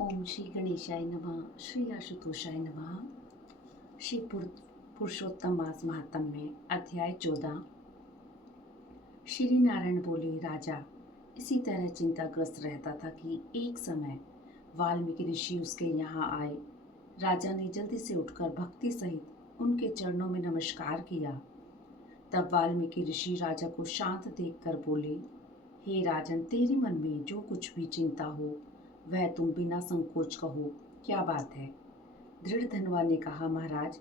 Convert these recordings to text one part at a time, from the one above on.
ओम श्री गणेशाय नमः। श्री आशुतोषाय नमः। श्री पुरुषोत्तम मास महात्म्य अध्याय 14। श्री नारायण बोले, राजा इसी तरह चिंताग्रस्त रहता था कि एक समय वाल्मीकि ऋषि उसके यहाँ आए। राजा ने जल्दी से उठकर भक्ति सहित उनके चरणों में नमस्कार किया। तब वाल्मीकि ऋषि राजा को शांत देखकर बोले, हे राजन, तेरे मन में जो कुछ भी चिंता हो वह तुम बिना संकोच कहो, क्या बात है? दृढ़ धनवा ने कहा, महाराज,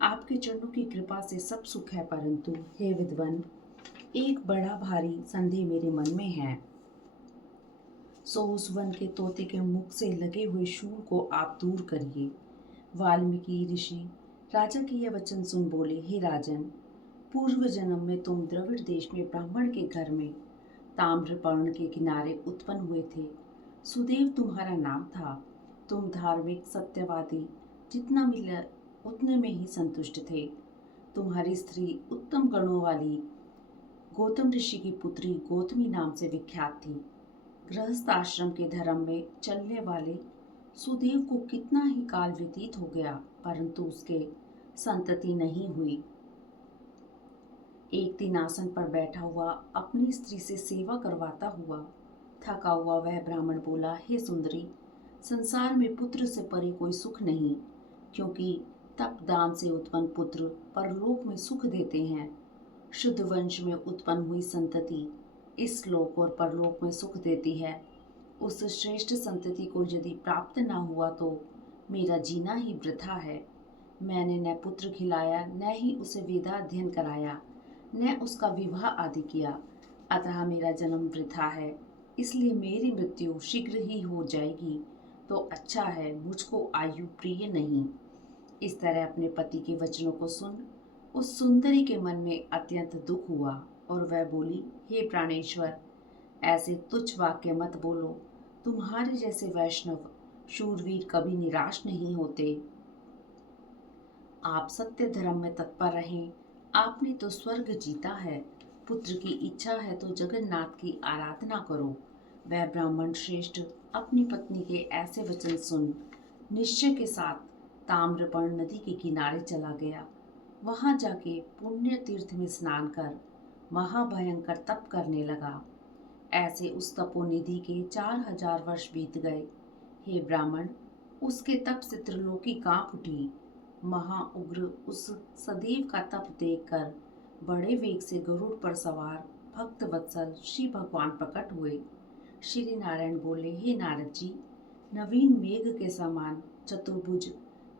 आपके चरणों की कृपा से सब सुख है, परंतु हे विद्वान, एक बड़ा भारी संदेह मेरे मन में है। सो उस वन के तोते के मुख से लगे हुए शूल को आप दूर करिए। वाल्मीकि ऋषि राजा के यह वचन सुन बोले, हे राजन, पूर्व जन्म में तुम द्रविड़ देश में ब्राह्मण के घर में ताम्रपर्ण के किनारे उत्पन्न हुए थे। सुदेव तुम्हारा नाम था। तुम धार्मिक सत्यवादी, जितना मिला उतने में ही संतुष्ट थे। तुम्हारी स्त्री उत्तम गणों वाली गौतम ऋषि की पुत्री गौतमी नाम से विख्यात थी। गृहस्थ आश्रम के धर्म में चलने वाले सुदेव को कितना ही काल व्यतीत हो गया, परंतु उसके संतति नहीं हुई। एक दिन आसन पर बैठा हुआ अपनी स्त्री से सेवा करवाता हुआ थका हुआ वह ब्राह्मण बोला, हे सुंदरी, संसार में पुत्र से परे कोई सुख नहीं, क्योंकि तप दान से उत्पन्न पुत्र परलोक में सुख देते हैं। शुद्ध वंश में उत्पन्न हुई संतति इस लोक और परलोक में सुख देती है। उस श्रेष्ठ संतति को यदि प्राप्त न हुआ तो मेरा जीना ही वृथा है। मैंने न पुत्र खिलाया, न ही उसे वेदा अध्ययन कराया, न उसका विवाह आदि किया, अतः मेरा जन्म वृथा है। इसलिए मेरी मृत्यु शीघ्र ही हो जाएगी तो अच्छा है, मुझको आयु प्रिय नहीं। इस तरह अपने पति के वचनों को सुन उस सुंदरी के मन में अत्यंत दुख हुआ और वह बोली, हे प्राणेश्वर, ऐसे तुच्छ वाक्य मत बोलो। तुम्हारे जैसे वैष्णव शूरवीर कभी निराश नहीं होते। आप सत्य धर्म में तत्पर रहें। आपने तो स्वर्ग जीता है। पुत्र की इच्छा है तो जगन्नाथ की आराधना करो। वह ब्राह्मण श्रेष्ठ अपनी पत्नी के ऐसे वचन सुन निश्चय के साथ ताम्रपर्ण नदी के किनारे चला गया। वहां जाके पुण्य तीर्थ में स्नान कर महाभयंकर तप करने लगा। ऐसे उस तपोनिधि के 4000 वर्ष बीत गए। हे ब्राह्मण, उसके तप से त्रिलोकी कांप उठी। महाउग्र उस सदैव का तप देखकर बड़े वेग से गरुड़ पर सवार भक्त वत्सल श्री भगवान प्रकट हुए। श्री नारायण बोले, हे नारद जी, नवीन मेघ के समान चतुर्भुज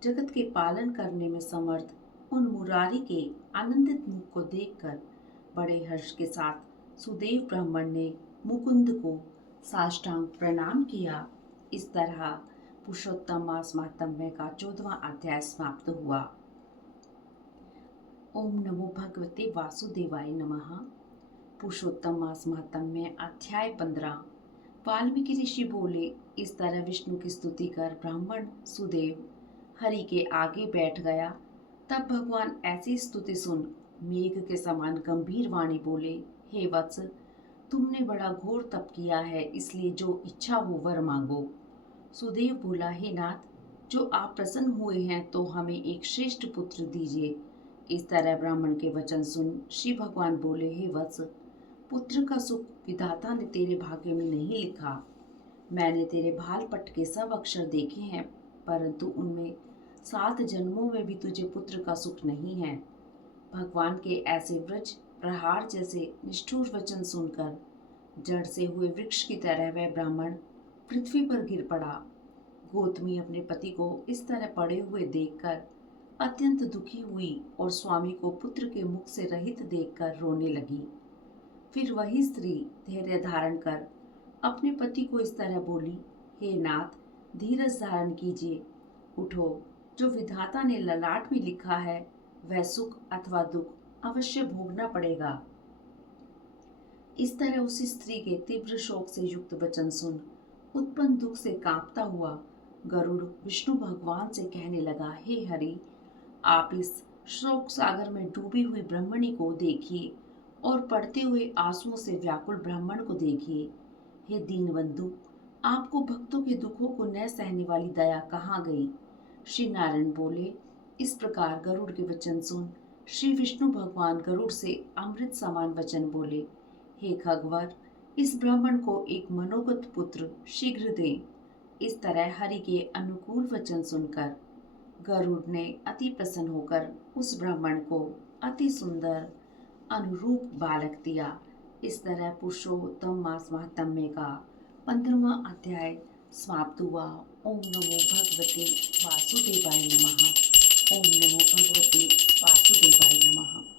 जगत के पालन करने में समर्थ उन मुरारी के आनंदित मुख को देखकर बड़े हर्ष के साथ सुदेव ब्राह्मण ने मुकुंद को साष्टांग प्रणाम किया। इस तरह पुरुषोत्तम मास महात्म्य का 14वां अध्याय समाप्त हुआ। ओम नमो भगवते वासुदेवाय नमः। पुरुषोत्तम मास महात्म्य अध्याय 15। वाल्मीकि ऋषि बोले, इस तरह विष्णु की स्तुति कर ब्राह्मण सुदेव हरि के आगे बैठ गया। तब भगवान ऐसी स्तुति सुन मेघ के समान गंभीर वाणी बोले, हे वत्स, तुमने बड़ा घोर तप किया है, इसलिए जो इच्छा हो वर मांगो। सुदेव बोला, हे नाथ, जो आप प्रसन्न हुए हैं तो हमें एक श्रेष्ठ पुत्र दीजिए। इस तरह ब्राह्मण के वचन सुन श्री भगवान बोले, हे वत्स, पुत्र का सुख विधाता ने तेरे भाग्य में नहीं लिखा। मैंने तेरे भाल पट के सब अक्षर देखे हैं, परंतु उनमें 7 जन्मों में भी तुझे पुत्र का सुख नहीं है। भगवान के ऐसे व्रज प्रहार जैसे निष्ठुर वचन सुनकर जड़ से हुए वृक्ष की तरह वह ब्राह्मण पृथ्वी पर गिर पड़ा। गौतमी अपने पति को इस तरह पड़े हुए देखकर अत्यंत दुखी हुई और स्वामी को पुत्र के मुख से रहित देखकर रोने लगी। फिर वही स्त्री धैर्य धारण कर अपने पति को इस तरह बोली, हे नाथ, धीरज धारण कीजिए। उठो, जो विधाता ने ललाट में लिखा है वह सुख अथवा दुख अवश्य भोगना पड़ेगा। इस तरह उस स्त्री के तीव्र शोक से युक्त वचन सुन उत्पन्न दुख से कांपता हुआ गरुड़ विष्णु भगवान से कहने लगा, हे हरि, आप इस शोक सागर में डूबी हुई ब्राह्मणी को देखिए और पड़ते हुए आंसुओं से व्याकुल ब्राह्मण को देखिए। हे दीनबंधु, आपको भक्तों के दुखों को न सहने वाली दया कहाँ गई? श्री नारायण बोले, इस प्रकार गरुड़ के वचन सुन श्री विष्णु भगवान गरुड़ से अमृत समान वचन बोले, हे खगवर, इस ब्राह्मण को एक मनोगत पुत्र शीघ्र दे। इस तरह हरि के अनुकूल वचन सुनकर गरुड़ ने अति प्रसन्न होकर उस ब्राह्मण को अति सुंदर अनुरूप बालक दिया। इस तरह पुरुषोत्तम मास महात्म्य का 15वां अध्याय समाप्त हुआ। ओम नमो भगवते वासुदेवाय नमः। ओम नमो भगवते वासुदेवाय नमः।